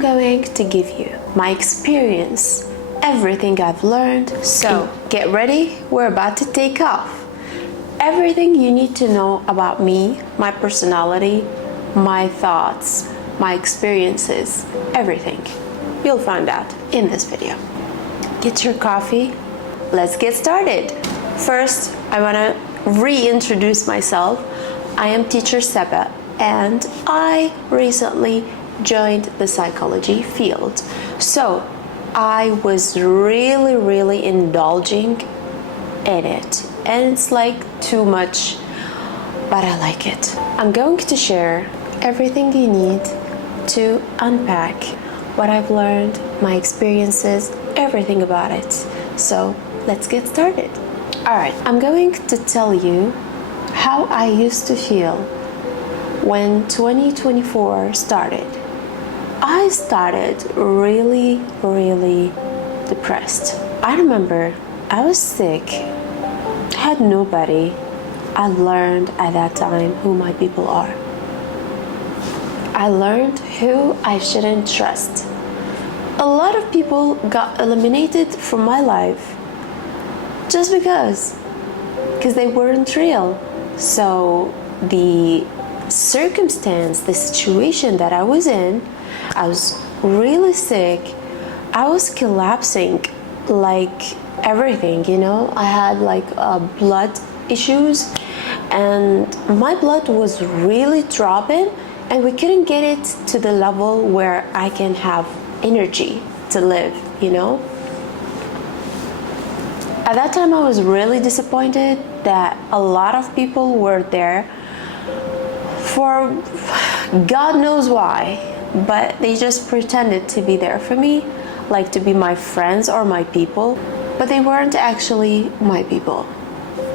going to give you my experience, everything I've learned. So get ready, we're about to take off. Everything you need to know about me, my personality, my thoughts, my experiences, everything. You'll find out in this video. Get your coffee. Let's get started. First, I want to reintroduce myself. I am teacher Seba, and I recently joined the psychology field. So I was really indulging in it, and it's like too much, but I like it. I'm going to share everything you need to unpack what I've learned, my experiences, everything about it. So let's get started. Alright, I'm going to tell you how I used to feel when 2024 started. I started really depressed. I remember I was sick, had nobody. I learned at that time who my people are. I learned who I shouldn't trust. A lot of people got eliminated from my life just because they weren't real. So the circumstance, the situation that I was in, I was really sick. I was collapsing like everything, I had like blood issues, and my blood was really dropping, and we couldn't get it to the level where I can have energy to live, At that time, I was really disappointed that a lot of people were there for God knows why, but they just pretended to be there for me, like to be my friends or my people, but they weren't actually my people.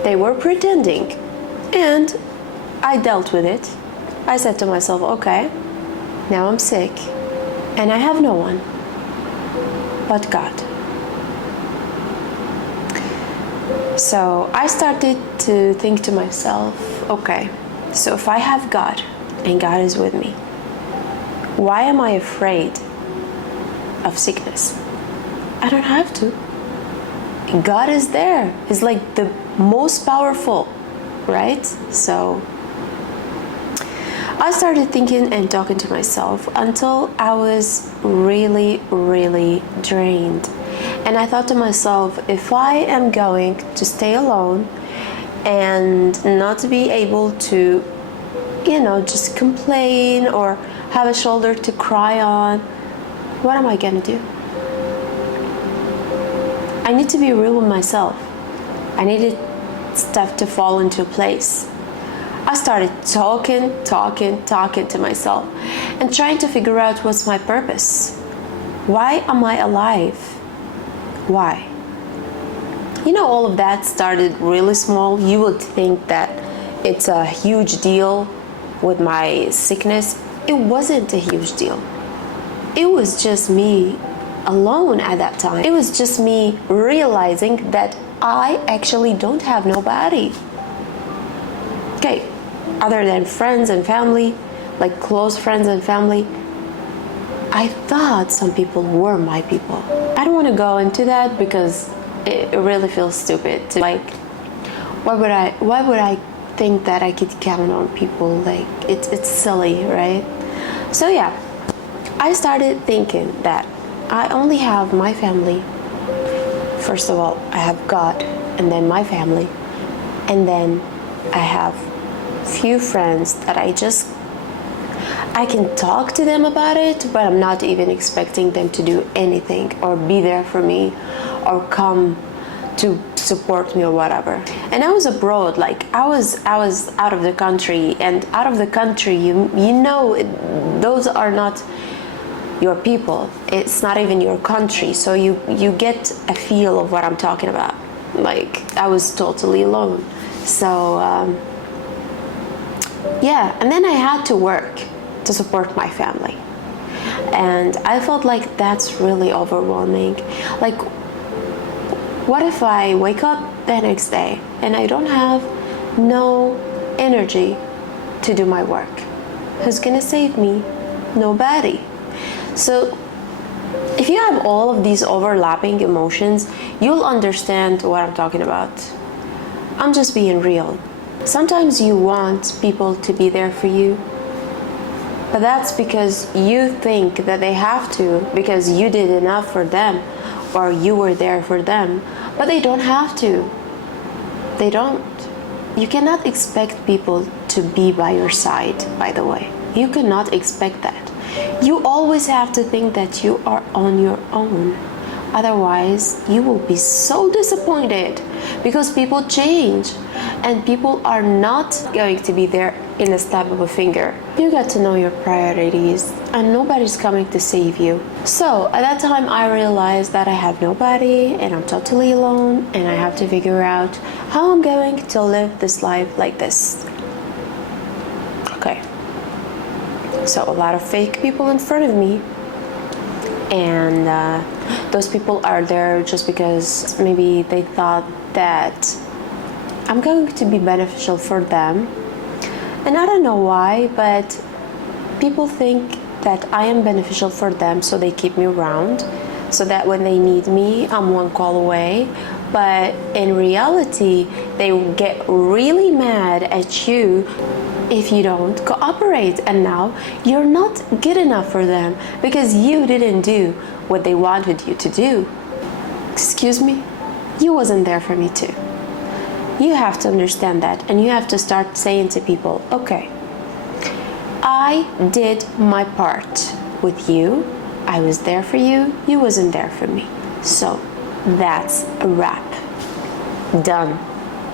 They were pretending, and I dealt with it. I said to myself, okay, now I'm sick, and I have no one but God. So I started to think to myself, okay, so if I have God and God is with me, why am I afraid of sickness? I don't have to. God is there. He's like the most powerful, right? So I started thinking and talking to myself until I was really drained. And I thought to myself, if I am going to stay alone and not be able to, just complain or have a shoulder to cry on, what am I gonna do? I need to be real with myself. I needed stuff to fall into place. I started talking to myself and trying to figure out what's my purpose. Why am I alive? Why? All of that started really small. You would think that it's a huge deal with my sickness. It wasn't a huge deal. It was just me alone at that time. It was just me realizing that I actually don't have nobody. Okay, other than friends and family, like close friends and family, I thought some people were my people. I don't want to go into that because it really feels stupid. Why would I think that I could count on people? Like it's silly, right? So yeah, I started thinking that I only have my family. First of all, I have God, and then my family, and then I have few friends that I can talk to them about it, but I'm not even expecting them to do anything or be there for me or come to support me or whatever. And I was abroad, like I was out of the country, and out of the country, those are not your people. It's not even your country, so you get a feel of what I'm talking about. Like I was totally alone. So yeah, and then I had to work to support my family, and I felt like that's really overwhelming. Like, what if I wake up the next day and I don't have no energy to do my work? Who's gonna save me? Nobody. So if you have all of these overlapping emotions, you'll understand what I'm talking about. I'm just being real. Sometimes you want people to be there for you, but that's because you think that they have to, because you did enough for them or you were there for them, but they don't have to. They don't. You cannot expect people to be by your side, by the way. You cannot expect that. You always have to think that you are on your own. Otherwise, you will be so disappointed because people change and people are not going to be there in a snap of a finger. You got to know your priorities and nobody's coming to save you. So at that time, I realized that I have nobody and I'm totally alone and I have to figure out how I'm going to live this life like this. Okay. So a lot of fake people in front of me, and those people are there just because maybe they thought that I'm going to be beneficial for them. And I don't know why, but people think that I am beneficial for them, so they keep me around, so that when they need me, I'm one call away. But in reality, they get really mad at you if you don't cooperate, and now you're not good enough for them because you didn't do what they wanted you to do. Excuse me? You wasn't there for me too. You have to understand that, and you have to start saying to people, okay, I did my part with you. I was there for you. You wasn't there for me. So that's a wrap. Done.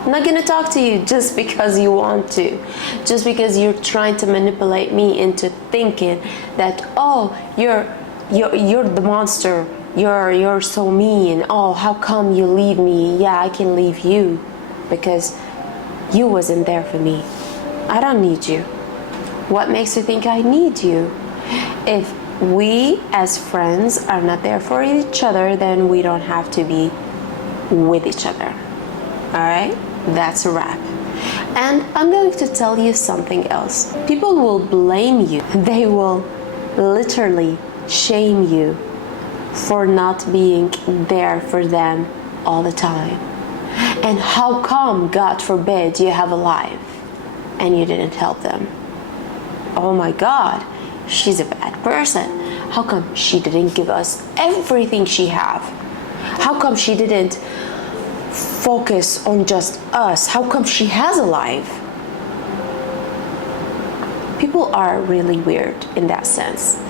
I'm not gonna talk to you just because you want to, just because you're trying to manipulate me into thinking that, oh, you're the monster, you're so mean, oh, how come you leave me? Yeah, I can leave you because you wasn't there for me. I don't need you. What makes you think I need you? If we as friends are not there for each other, then we don't have to be with each other. All right? That's a wrap. And I'm going to tell you something else. People will blame you. They will literally shame you for not being there for them all the time. And how come, God forbid, you have a life and you didn't help them? Oh my God, she's a bad person. How come she didn't give us everything she have? How come she didn't focus on just us? How come she has a life? People are really weird in that sense.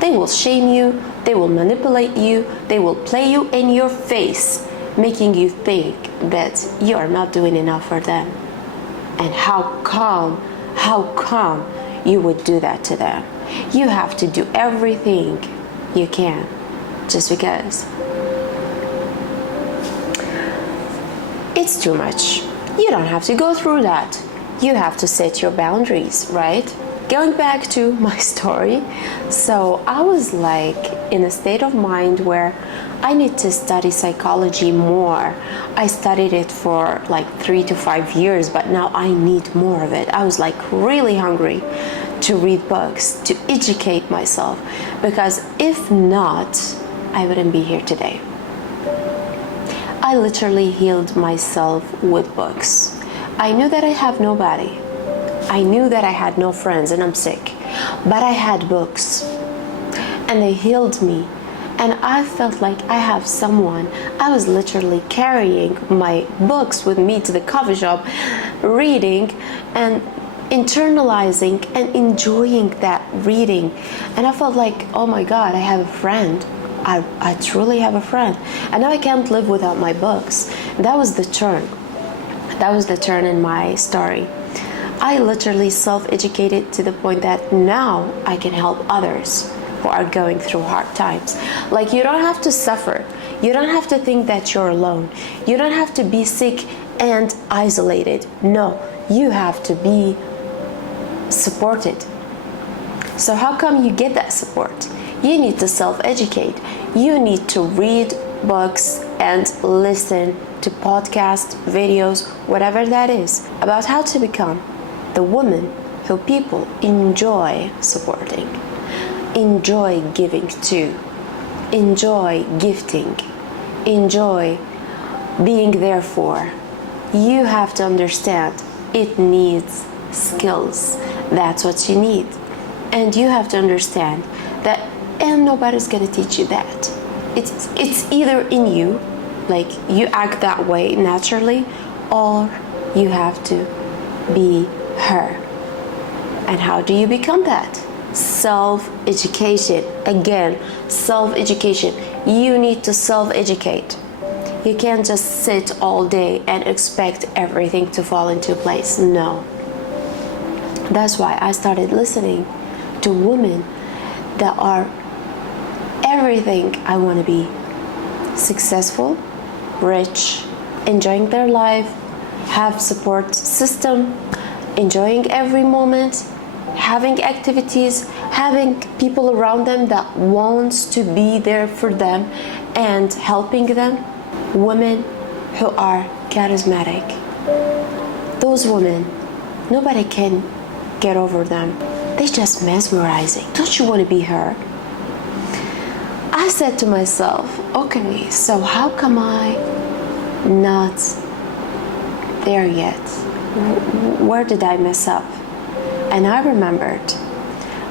They will shame you, they will manipulate you, they will play you in your face, making you think that you are not doing enough for them. And how come you would do that to them? You have to do everything you can just because. It's too much. You don't have to go through that. You have to set your boundaries, right? Going back to my story, so I was like in a state of mind where I need to study psychology more. I studied it for like 3 to 5 years, but now I need more of it. I was like really hungry to read books, to educate myself, because if not, I wouldn't be here today. I literally healed myself with books. I knew that I have nobody. I knew that I had no friends and I'm sick, but I had books and they healed me. And I felt like I have someone. I was literally carrying my books with me to the coffee shop, reading and internalizing and enjoying that reading. And I felt like, oh my God, I have a friend. I truly have a friend. And now I can't live without my books. That was the turn. That was the turn in my story. I literally self-educated to the point that now I can help others who are going through hard times. Like, you don't have to suffer. You don't have to think that you're alone. You don't have to be sick and isolated. No, you have to be supported. So how come you get that support? You need to self-educate. You need to read books and listen to podcasts, videos, whatever that is, about how to become the woman who people enjoy supporting. enjoy giving to, enjoy gifting, enjoy being there for. You have to understand it needs skills. That's what you need. And you have to understand that, and nobody's gonna teach you that. It's either in you, like you act that way naturally, or you have to be her. And how do you become that? Self-education. Again, self-education. You need to self-educate. You can't just sit all day and expect everything to fall into place. No. That's why I started listening to women that are everything I want to be. Successful, rich, enjoying their life, have support system, enjoying every moment, having activities, having people around them that wants to be there for them and helping them. Women who are charismatic. Those women, nobody can get over them. They're just mesmerizing. Don't you want to be her? I said to myself, okay, so how come I not there yet? Where did I mess up? And I remembered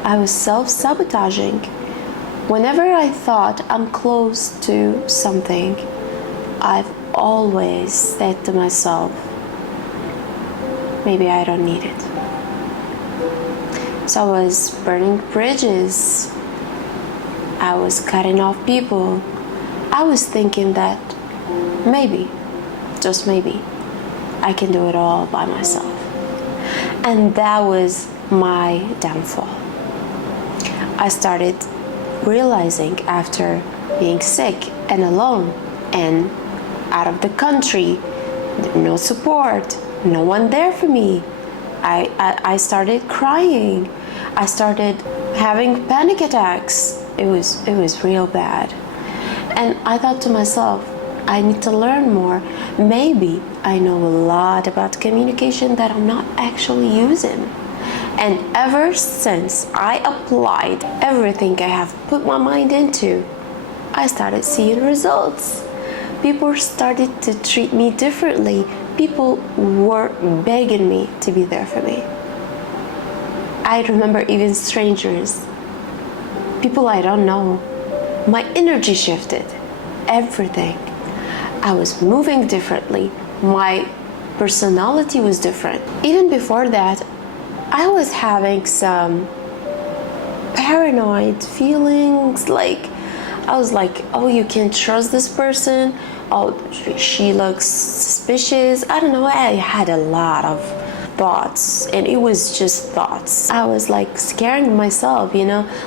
I was self-sabotaging. Whenever I thought I'm close to something, I've always said to myself, maybe I don't need it. So I was burning bridges. I was cutting off people. I was thinking that maybe, just maybe, I can do it all by myself. And that was my downfall. I started realizing after being sick and alone and out of the country, no support, no one there for me. I started crying. I started having panic attacks. It was real bad. And I thought to myself, I need to learn more. Maybe I know a lot about communication that I'm not actually using. And ever since I applied everything I have put my mind into, I started seeing results. People started to treat me differently. People were begging me to be there for me. I remember even strangers, people I don't know. My energy shifted, everything. I was moving differently. My personality was different. Even before that, I was having some paranoid feelings, like I was like, oh, you can't trust this person. Oh, she looks suspicious. I don't know. I had a lot of thoughts, and it was just thoughts. I was like scaring myself,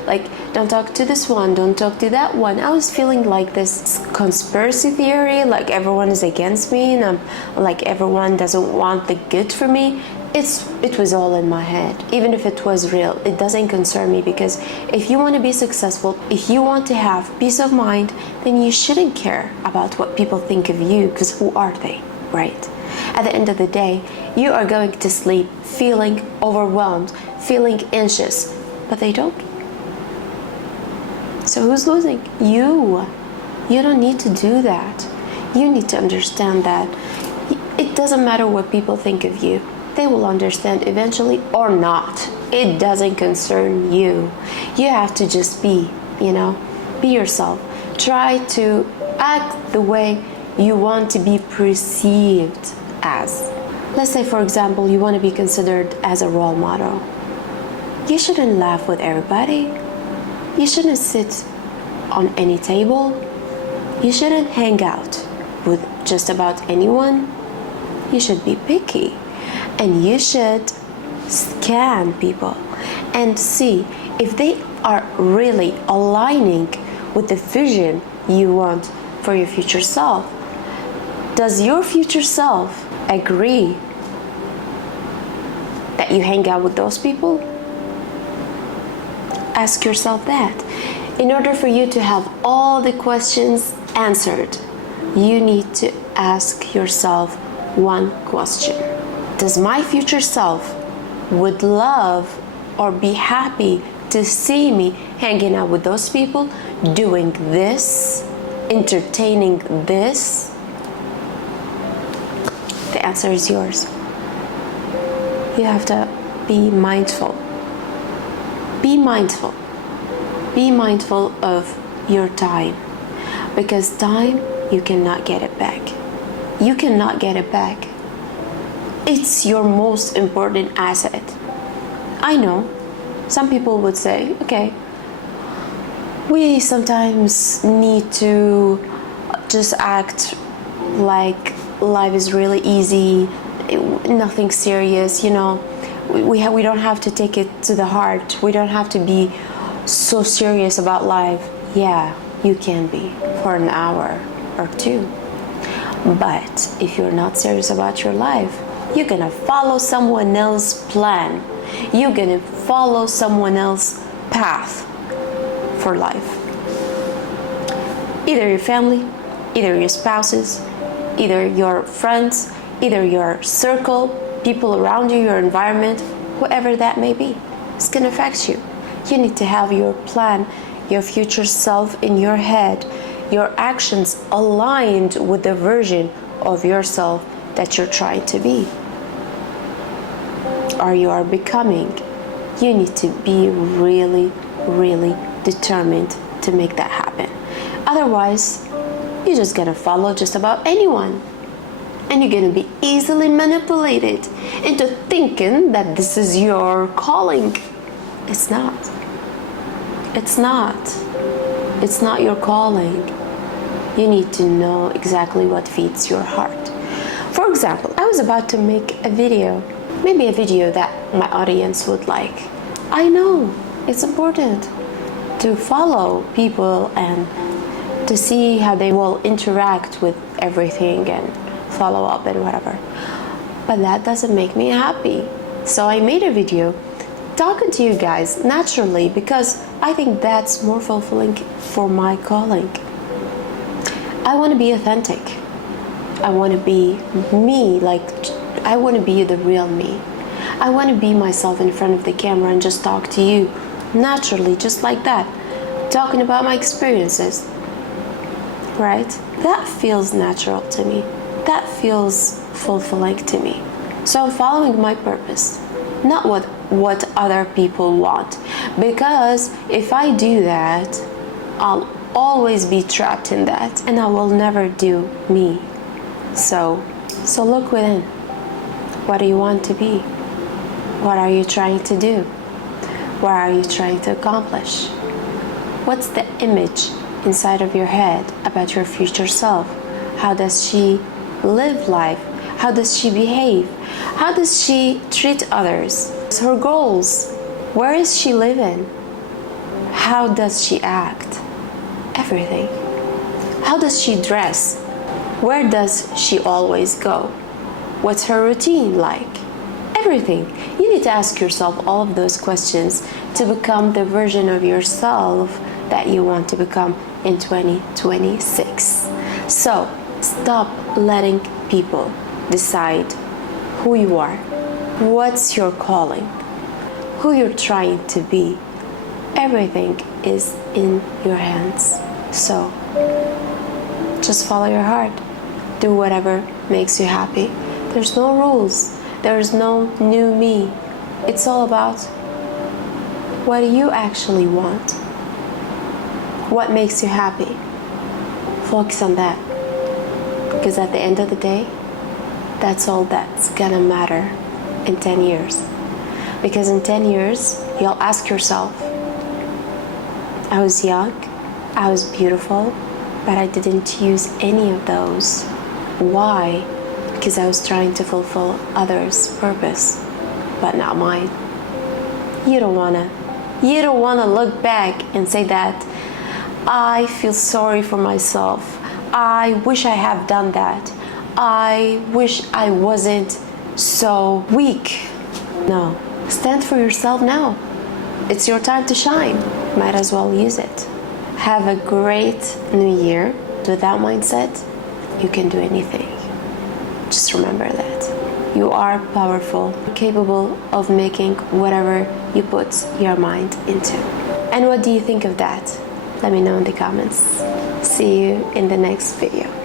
like don't talk to this one, don't talk to that one. I was feeling like this conspiracy theory, like everyone is against me, and like everyone doesn't want the good for me. It was all in my head. Even if it was real, it doesn't concern me, because if you want to be successful, if you want to have peace of mind, then you shouldn't care about what people think of you, because who are they, right? At the end of the day, you are going to sleep feeling overwhelmed, feeling anxious, but they don't. So who's losing? You. You don't need to do that. You need to understand that it doesn't matter what people think of you. They will understand eventually or not. It doesn't concern you. You have to just be yourself. Try to act the way you want to be perceived as. Let's say, for example, you want to be considered as a role model. You shouldn't laugh with everybody. You shouldn't sit on any table. You shouldn't hang out with just about anyone. You should be picky. And you should scan people and see if they are really aligning with the vision you want for your future self. Does your future self agree that you hang out with those people? Ask yourself that. In order for you to have all the questions answered, you need to ask yourself one question. Does my future self would love or be happy to see me hanging out with those people, doing this, entertaining this? The answer is yours. You have to be mindful. Be mindful. Be mindful of your time, because time, you cannot get it back. You cannot get it back. It's your most important asset. I know some people would say, okay, we sometimes need to just act like life is really easy, nothing serious, you know. We don't have to take it to the heart. We don't have to be so serious about life. Yeah, you can be for an hour or two. But if you're not serious about your life, you're gonna follow someone else's plan. You're gonna follow someone else's path for life. Either your family, either your spouses, either your friends, either your circle, people around you, your environment, whoever that may be. It's gonna affect you. You need to have your plan, your future self in your head, your actions aligned with the version of yourself that you're trying to be, or you are becoming. You need to be really, really determined to make that happen. Otherwise, you're just gonna follow just about anyone, and you're gonna be easily manipulated into thinking that this is your calling. It's not. It's not. It's not your calling. You need to know exactly what feeds your heart. For example, I was about to make a video, maybe a video that my audience would like. I know it's important to follow people and to see how they will interact with everything and follow up and whatever. But that doesn't make me happy. So I made a video talking to you guys naturally, because I think that's more fulfilling for my calling. I want to be authentic. I want to be me, like I want to be the real me. I want to be myself in front of the camera and just talk to you naturally, just like that, talking about my experiences, right? That feels natural to me. That feels fulfilling to me. So I'm following my purpose, not what other people want. Because if I do that, I'll always be trapped in that, and I will never do me. So look within. What do you want to be? What are you trying to do? What are you trying to accomplish? What's the image inside of your head about your future self? How does she live life? How does she behave? How does she treat others? Her goals. Where is she living? How does she act? Everything. How does she dress? Where does she always go? What's her routine like? Everything. You need to ask yourself all of those questions to become the version of yourself that you want to become in 2026. So stop letting people decide who you are, what's your calling, who you're trying to be. Everything is in your hands. So just follow your heart. Do whatever makes you happy. There's no rules. There's no new me. It's all about what do you actually want? What makes you happy? Focus on that. Because at the end of the day, that's all that's gonna matter in 10 years. Because in 10 years, you'll ask yourself, I was young, I was beautiful, but I didn't use any of those. Why? Because I was trying to fulfill others' purpose, but not mine. You don't wanna look back and say that, I feel sorry for myself. I wish I have done that. I wish I wasn't so weak. No, stand for yourself now. It's your time to shine. Might as well use it. Have a great new year. With that mindset, you can do anything. Just remember that. You are powerful, capable of making whatever you put your mind into. And what do you think of that? Let me know in the comments. See you in the next video.